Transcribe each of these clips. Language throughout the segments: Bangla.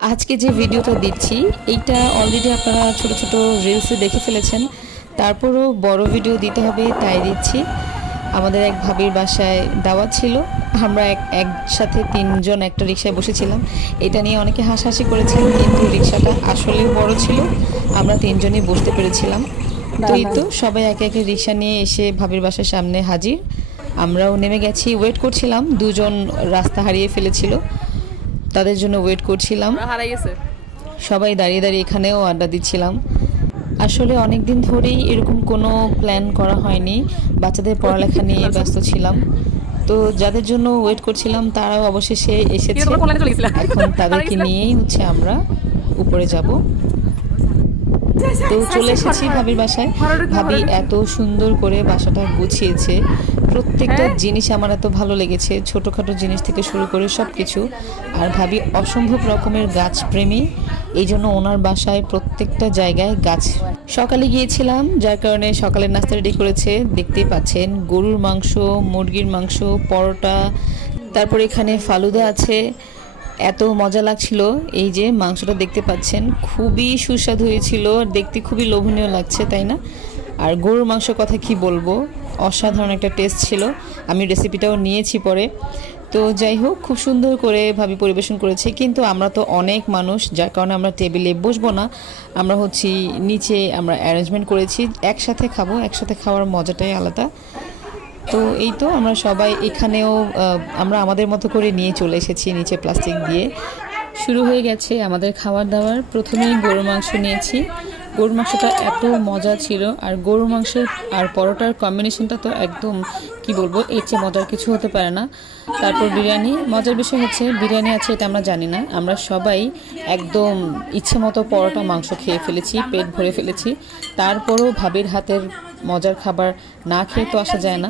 আজকে যে ভিডিওটা দিচ্ছি এইটা অলরেডি আপনারা ছোট ছোট রিলসে দেখে ফেলেছেন। তারপরও বড় ভিডিও দিতে হবে তাই দিচ্ছি। আমাদের এক ভাবির বাসায় দাওয়াত ছিল। আমরা এক একসাথে তিনজন একটা রিক্সায় বসেছিলাম। এটা নিয়ে অনেকে হাসাহাসি করেছেন কিন্তু রিক্সাটা আসলেও বড় ছিল। আমরা তিনজনই বসতে পেরেছিলাম। তো এই তো সবাই একে একে রিক্সা নিয়ে এসে ভাবির বাসার সামনে হাজির। আমরাও নেমে গেছি ওয়েট করছিলাম। দুজন রাস্তা হারিয়ে ফেলেছিল। তাদের জন্য ওয়েট করছিলাম। হারাই গেছে। সবাই দাঁড়িয়ে দাঁড়িয়ে এখানেও আড্ডা দিচ্ছিলাম। আসলে অনেক দিন ধরেই এরকম কোনো প্ল্যান করা হয়নি। বাচ্চাদের পড়ালেখা নিয়ে ব্যস্ত ছিলাম। তো যাদের জন্য ওয়েট করছিলাম তারাও অবশেষে এসেছে? এখন তাদেরকে নিয়েই হচ্ছে আমরা উপরে যাব। তো চলে এসেছি ভাবির বাসায়। ভাবি এত সুন্দর করে বাসাটা গুছিয়েছে। প্রত্যেকটা জিনিস আমার এত ভালো লেগেছে ছোটোখাটো জিনিস থেকে শুরু করে সব কিছু আর ভাবি অসম্ভব রকমের গাছ প্রেমী এই জন্য ওনার বাসায় প্রত্যেকটা জায়গায় গাছ। সকালে গিয়েছিলাম যার কারণে সকালের নাস্তা রেডি করেছে দেখতেই পাচ্ছেন গরুর মাংস মুরগির মাংস পরোটা তারপর এখানে ফালুদা আছে। এত মজা লাগছিল এই যে মাংসটা দেখতে পাচ্ছেন খুবই সুস্বাদু হয়েছিল আর দেখতে খুবই লোভনীয় লাগছে তাই না? আর গরুর মাংস কথা কি বলব? অসাধারণ একটা টেস্ট ছিল। আমি রেসিপিটাও নিয়েছি পরে। তো যাই হোক, খুব সুন্দর করে ভাবি পরিবেশন করেছে। কিন্তু আমরা তো অনেক মানুষ, যার কারণে আমরা টেবিলে বসবো না। আমরা হচ্ছি নিচে আমরা অ্যারেঞ্জমেন্ট করেছি। একসাথে খাব, একসাথে খাওয়ার মজাটাই আলাদা। তো এই তো আমরা সবাই এখানেও আমরা আমাদের মতো করে নিয়ে চলে এসেছি নিচে প্লাস্টিক দিয়ে। শুরু হয়ে গেছে আমাদের খাবার দাবার প্রথমেই গরুর মাংস নিয়েছি। গরুর মাংসটা এত মজা ছিল, আর গরুর মাংসের আর পরোটার কম্বিনেশনটা তো একদম, কি বলব, এর চেয়ে মজার কিছু হতে পারে না। তারপর বিরিয়ানি, মজার বিষয় হচ্ছে বিরিয়ানি আছে এটা আমরা জানি না। আমরা সবাই একদম ইচ্ছে মতো পরোটা মাংস খেয়ে ফেলেছি, পেট ভরে ফেলেছি। তারপরও ভাবির হাতের মজার খাবার না খেয়ে তো আসা যায় না।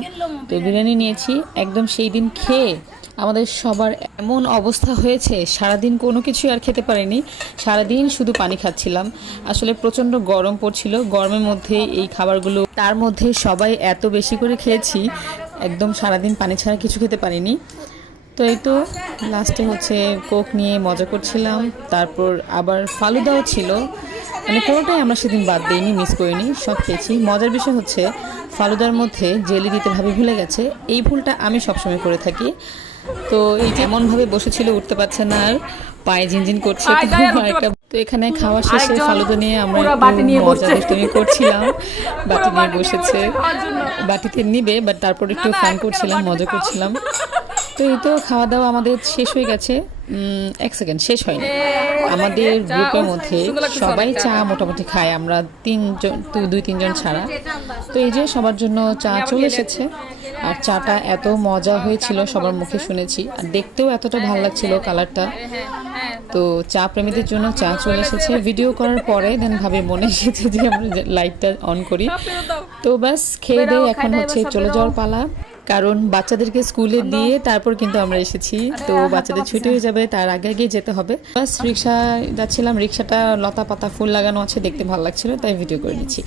তো বিরিয়ানি নিয়েছি। একদম সেই দিন খেয়ে আমাদের সবার এমন অবস্থা হয়েছে, সারাদিন কোনো কিছু আর খেতে পারিনি। সারাদিন শুধু পানি খাচ্ছিলাম। আসলে প্রচণ্ড গরম পড়ছিল। গরমের মধ্যে এই খাবারগুলো, তার মধ্যে সবাই এত বেশি করে খেয়েছি, একদম সারাদিন পানি ছাড়া কিছু খেতে পারিনি। তো এই তো লাস্টে হচ্ছে কোক নিয়ে মজা করছিলাম তারপর আবার ফালুদাও ছিল। মানে কোনোটাই আমরা সেদিন বাদ দিইনি মিস করিনি সব খেয়েছি। মজার বিষয় হচ্ছে ফালুদার মধ্যে জেলি দিতে ভাবি ভুলে গেছে এই ভুলটা আমি সবসময় করে থাকি। তো এই যে এমনভাবে বসেছিল উঠতে পারছে না আর পায়ে ঝিনঝিন করছে তো একটা- তো এখানে খাওয়া শেষে ফালুদা নিয়ে আমরা মজা। দুষ্টুমি করছিলাম। বাটি নিয়ে বসেছে বাটিতে নিবে বাট তারপর একটু ফান করছিলাম মজা করছিলাম। তো এই তো খাওয়া দাওয়া আমাদের শেষ হয়ে গেছে। এক সেকেন্ড, শেষ হয়নি। আমাদের গ্রুপের মধ্যে সবাই চা মোটামুটি খায়। আমরা তিনজন দুই, তিনজন ছাড়া। তো এই যে সবার জন্য চা চলে এসেছে। আর চাটা এত মজা হয়েছিল, সবার মুখে শুনেছি। আর দেখতেও এতটা ভালো লাগছিল কালারটা। তো চা প্রেমীদের জন্য চা চলে এসেছে। ভিডিও করার পরে দেন ভাবে মনে এসেছে যে আমরা লাইটটা অন করি। তো ব্যাস, খেয়ে দিয়ে এখন হচ্ছে চলে যাওয়ার পালা। কারণ বাচ্চাদেরকে স্কুলে দিয়ে তারপর কিন্তু আমরা এসেছি। তো বাচ্চাদের ছুটি হয়ে যাবে তার আগে আগে যেতে হবে। বাস রিক্সা যাচ্ছিলাম রিক্সাটা লতা পাতা ফুল লাগানো আছে দেখতে ভালো লাগছিল তাই ভিডিও করে নিচ্ছি।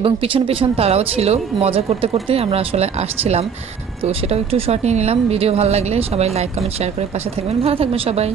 এবং পিছন পিছন তারাও ছিল মজা করতে করতে আমরা আসলে আসছিলাম। তো সেটাও একটু শর্ট নিয়ে নিলাম ভিডিও ভালো লাগলে সবাই লাইক কমেন্ট শেয়ার করে পাশে থাকবেন। ভালো থাকবেন সবাই।